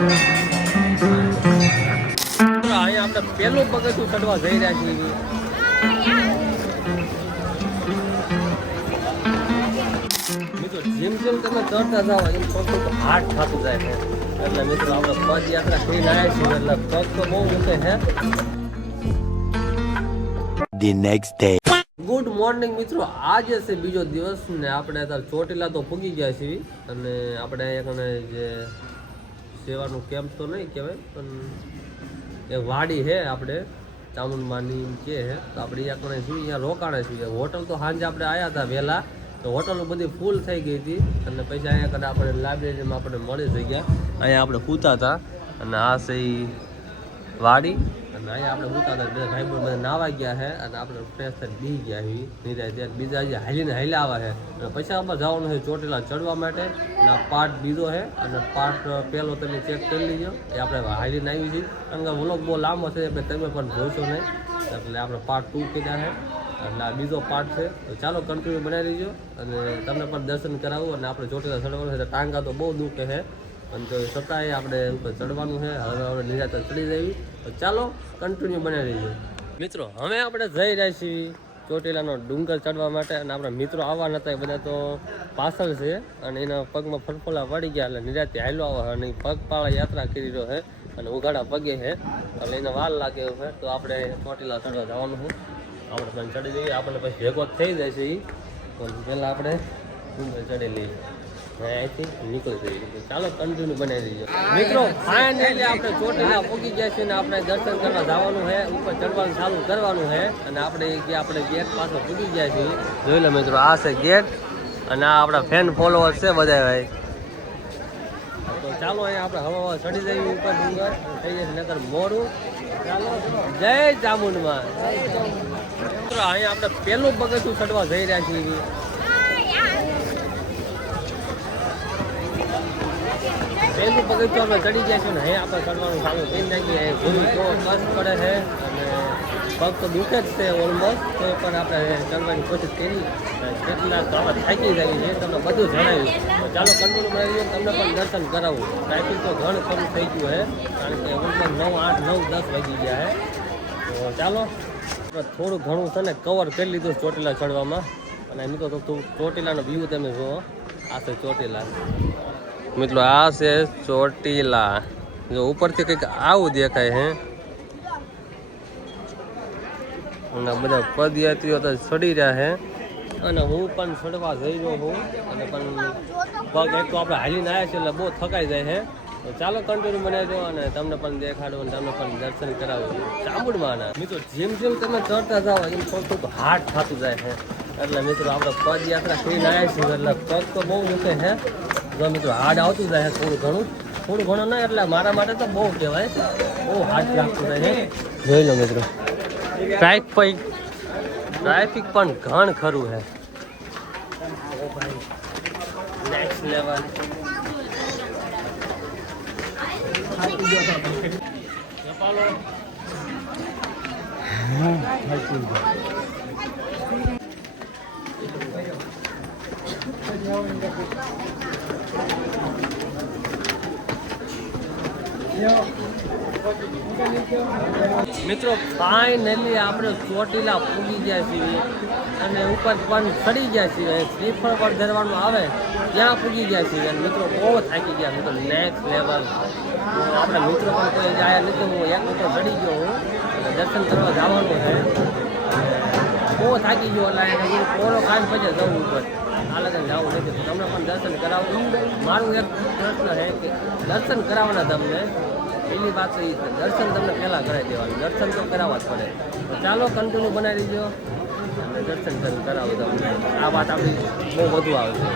અહીંયા આપણે પેલું પગથિયું ચડવા જઈ રહ્યા છીએ. મિત્રો જેમ જેમ તમે ચડતા જાઓ એમ થોડું હાર્ડ થતું જાય છે. એટલે મિત્રો આપણે પદયાત્રા કરીને આવ્યા છીએ એટલે પગ તો બહુ દુખે છે. The next day. Good morning મિત્રો, આજે છે બીજો દિવસ ને આપણે અત્યારે ચોટીલા તો પૂગી ગયા છીએ અને આપણે અહીંયા જે સેવાનું કેમ્પ તો નહીં કહેવાય પણ એક વાડી છે આપણે ચામુંડમાની કે છે તો આપણે અહીંયા કણે છીએ, અહીંયા રોકાણા છીએ. હોટલ તો સાંજે આપણે આવ્યા હતા વહેલા તો હોટલો બધી ફૂલ થઈ ગઈ હતી અને પછી અહીંયા કને આપણે લાઇબ્રેરીમાં આપણે મળી જગ્યા અહીંયા આપણે સૂતા હતા અને આ છે વાડી અને અહીંયા આપણે સૂતા હતા. બધા ભાઈ બધા નાવા ગયા છે અને આપણે ફ્રેશ થઈને બી ગયા છીએ નિરાય ત્યાં બીજા જે હાલીને હાલ્યા આવે છે અને પછી આપણે જવાનું છે ચોટીલા ચડવા માટે અને આ પાર્ટ બીજો છે અને પાર્ટ પહેલો તમે ચેક કરી લીજો એ આપણે હાલીને આવી છીએ કારણ કે વ્લોગ બહુ લાંબો છે એટલે તમે પણ જોશો નહીં એટલે આપણે પાર્ટ 2 કીધા છે એટલે આ બીજો પાર્ટ છે તો ચાલો કન્ટિન્યુ બનાવી લેજો અને તમને પણ દર્શન કરાવું અને આપણે ચોટીલા ચડવાનું છે. ટાંગા તો બહુ દુખે છે અને તો છતાંય આપણે ઉપર ચડવાનું છે. હવે આપણે નિરાતે ચડી જઈએ તો ચાલો કન્ટિન્યુ બનાવી લેજો. મિત્રો હવે આપણે જઈ રહ્યા છીએ ચોટીલાનો ડુંગર ચડવા માટે અને આપણા મિત્રો આવવા નતા એ બધા તો પાછળ છે અને એના પગમાં ફરફોલા પડી ગયા એટલે નિરાતે હાલો આવે અને પગપાળા યાત્રા કરી રહ્યો છે અને ઉઘાડા પગે છે એટલે એને વાર લાગે એવું છે તો આપણે ચોટીલા ચડવા જવાનું છે. આપણે પણ ચડી જઈએ આપણને પછી ભેગો થઈ જાય છે એ પણ પહેલાં આપણે ડુંગર ચડી લઈએ અહીંથી નીકળી જઈએ. ચાલો કન્ટિન્યુ બનાવી દઈએ. મિત્રો ફાઇનલી આપણે ચોટીલા પહોંચી ગયા છીએ ને આપણે દર્શન કરવા જવાનું છે, ઉપર ચડવાનું ચાલુ કરવાનું છે અને આપણે ગેટ પાસે પહોંચી ગયા છીએ. જોઈ લો મિત્રો આ છે ગેટ અને આ આપણા ફેન ફોલોવર છે બધા ભાઈ. તો ચાલો અહીંયા આપણે હવા ચડી જઈએ ઉપર ડુંગર થઈ જશે નગર મોડું. ચાલો જય ચામુંડમાં. મિત્રો અહીંયા આપણે પેલું પગથિયું ચડવા જઈ રહ્યા છીએ. પહેલું પગથિયું આપણે ચડી ગયા છીએ ને અહીંયા આપણે ચડવાનું ચાલુ થઈ નાખીએ. જોયું તો કષ્ટ પડે છે અને પગ તો દુખે જ છે ઓલમોસ્ટ તો પણ આપણે ચડવાની કોશિશ કરી કેટલા તો આપણે થાકી જઈએ છીએ તમને બધું જણાવ્યું. તો ચાલો કન્ટિન્યુ બનાવી તમને પણ દર્શન કરાવું. ટ્રાફિક તો ઘણું શરૂ થઈ ગયું છે કારણ કે ઓલમોસ્ટ 9, 8, 9, 10 વાગી ગયા છે. તો ચાલો થોડું ઘણું છે ને કવર કરી લીધું ચોટીલા ચડવામાં અને મિત્રો તો ચોટીલાનો વ્યૂ તમે જુઓ. આ છે ચોટીલા મિત્રો, આ છે ચોટીલા. જો ઉપરથી કંઈક આવું દેખાય છે અને બધા પદયાત્રીઓ તો ચડી રહ્યા છે અને હું પણ ચડવા જઈ રહ્યો છું અને પણ પગ એક તો આપણે હાલીને આવ્યા છે એટલે બહુ થકાઈ જાય છે. તો ચાલો કન્ટિન્યુ બનાવજો અને તમને પણ દેખાડો અને તમને પણ દર્શન કરાવો ચામુંડમાના. મિત્રો જેમ જેમ તમે ચડતા જાઓ એમ થોડુંક હાર્ડ થતું જાય છે એટલે મિત્રો આપણે પદયાત્રા કરીને આવ્યા છીએ એટલે પગ તો બહુ દુખે છે. જો મિત્રો હાર્ડ આવતું જાય છે થોડું ઘણું નહીં એટલે મારા માટે તો બહુ કહેવાય બહુ હાર્ડ લાગતું જાય છે. જોઈ લો મિત્રો ટ્રાફિક પણ ઘણ ખરું છે. ઓ ભાઈ નેક્સ્ટ લેવલ. મિત્રો ફાઇનલી આપણે ચોટીલા પૂગી ગયા છીએ અને ઉપર પણ ચડી ગયા છીએ. સ્લીપર પર ધરવાનું આવે ત્યાં પૂગી ગયા છીએ અને મિત્રો બહુ થાકી ગયા મિત્રો નેક્સ્ટ લેવલ. આપણે મિત્રો પણ કોઈ જાય નથી, હું એક મિત્રો ચડી ગયો હું અને દર્શન કરવા જવાનું છે. બહુ થાકી ગયો એટલે કોરો કાન પછી જવું ઉપર આ લગન જવું નથી તો તમને પણ દર્શન કરાવું. મારું એક પ્રશ્ન છે કે દર્શન કરાવવાના તમને પહેલી વાત તો એ છે દર્શન તમને પહેલાં કરાવી દેવાનું, દર્શન તો કરાવવા જ પડે. તો ચાલો કન્ટિન્યુ બનાવી દીજો અને દર્શન કરાવો તમને. આ વાત આપણી બહુ વધુ આવે છે.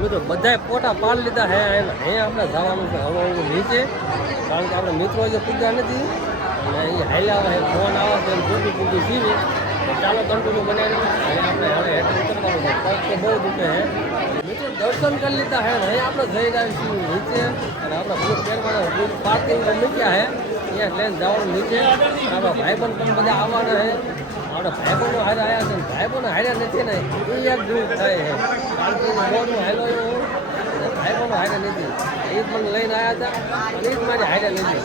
મિત્રો બધાય ફોટા પાડી લીધા હે આપણે જવાનું છે હળવું નીચે, કારણ કે આપણે મિત્રો જે પૂજા નથી અને એ હાલ્યા આવે ફોન આવે છે પૂરી પૂરી સીવી. ચાલો કન્ટિન્યુ બનાવી આપણે હવે હેઠ ઉતરવાનું છે. પગ તો બહુ દુખે હે મિત્રો. દર્શન કરી લીધા હે હવે આપણે જઈ રહ્યા છીએ નીચે અને આપણા બૂટ પહેરવાના બૂટ પાર્કિંગ મૂક્યા હે ત્યાં લઈને જવાનું નીચે. આપણા ભાઈબંધ પણ બધા આવવાના હે. આપણા ભાઈબંધો હારે આવ્યા છે, ભાઈબંધો હાર્યા નથી ને એ એક દૂર થાય છે, કારણ કે મોટું હાલો ભાઈબંધો હાર્યા નથી. એ પણ લઈને આવ્યા હતા અને એ જ મારી હાર્યા નથી.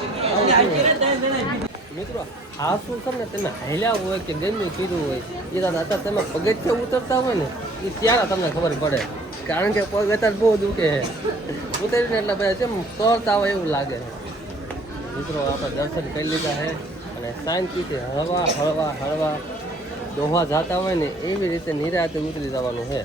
મિત્રો આ શું છે ને, તમે હાલ્યા હોય કે ગમે કીધું હોય એ અત્યારે તમે પગથિયે ઉતરતા હોય ને એ ત્યારે તમને ખબર પડે, કારણ કે પગ અત્યારે બહુ દુખે છે. ઉતરીને એટલે બધા કેમ તરતા હોય એવું લાગે. મિત્રો આપણે દર્શન કરી લીધા છે અને શાંતિથી હળવા હળવા હળવા દોહા જતા હોય ને એવી રીતે નિરાતે ઉતરી જવાનું છે.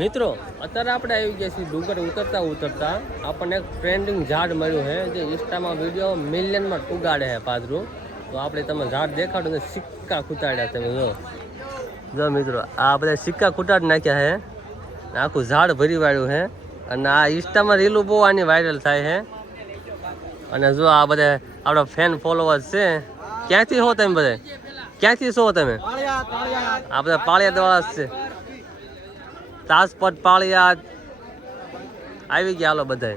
મિત્રો અત્યારે આપણે આવી ગયા છીએ ડુંગર ઉતરતા ઉતરતા આપણને એક ટ્રેન્ડિંગ ઝાડ મળ્યું છે જે ઇન્સ્ટામાં વિડીયો મિલિયનમાં ઉગાડે છે પાદરું. તો આપણે તમે ઝાડ દેખાડો ને સિક્કા ખૂટાડ્યા તમે જો મિત્રો આ બધા સિક્કા ખૂટાડ નાખ્યા છે, આખું ઝાડ ભરી વાળ્યું છે અને આ ઇન્સ્ટામાં રીલું બહુ આની વાયરલ થાય છે. અને જો આ બધા આપણા ફેન ફોલોવર્સ છે. ક્યાંથી હો તમે બધા, ક્યાંથી છો તમે? આ બધા પાળિયાદ વાળા છે, તાજપટ પાળિયાદ આવી ગયા. હાલો બધા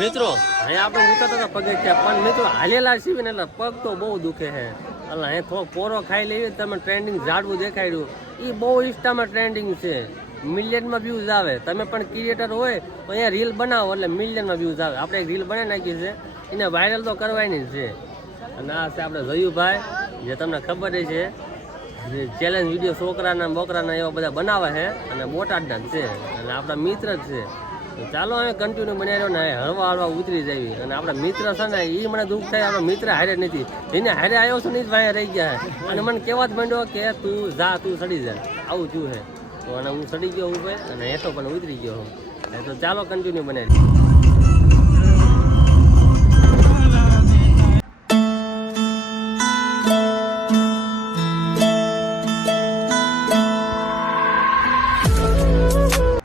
મિત્રો અહીંયા આપણે ઉતરતા હતા પગથિયા, પણ મિત્રો હાલેલા છીએ ને એટલે પગ તો બહુ દુખે છે. એટલે અહીંયા થોડો પોરો ખાઈ લઈએ. તમે ટ્રેન્ડિંગ ઝાડવું દેખાડ્યું એ બહુ ઇન્સ્ટામાં ટ્રેન્ડિંગ છે, મિલિયનમાં વ્યૂઝ આવે. તમે પણ ક્રિએટર હોય તો અહીંયા રીલ બનાવો એટલે મિલિયનમાં વ્યૂઝ આવે. આપણે એક રીલ બનાવી નાખી છે, એને વાયરલ તો કરવાની જ છે. અને આ છે આપણે જયુભાઈ, જે તમને ખબર છે જે ચેલેન્જ વિડીયો છોકરાના બોકરાના એવા બધા બનાવે છે અને બોટાદના જ છે અને આપણા મિત્ર જ છે. તો ચાલો હવે કન્ટિન્યુ બનાવ્યો ને હળવા હળવા ઉતરી જાય. અને આપણા મિત્ર છે ને એ મને દુઃખ થાય, આપણા મિત્ર હારે નથી, જેને હારે આવ્યો છે ને એ જ ભાઈ રહી ગયા છે. અને મને કહેવા જ માંડ્યો કે તું જા, તું સડી જા, આવું થયું છે. તો અને હું સડી ગયો હું ભાઈ અને હેઠો પણ ઉતરી ગયો હું. તો ચાલો કન્ટિન્યુ બનાવી.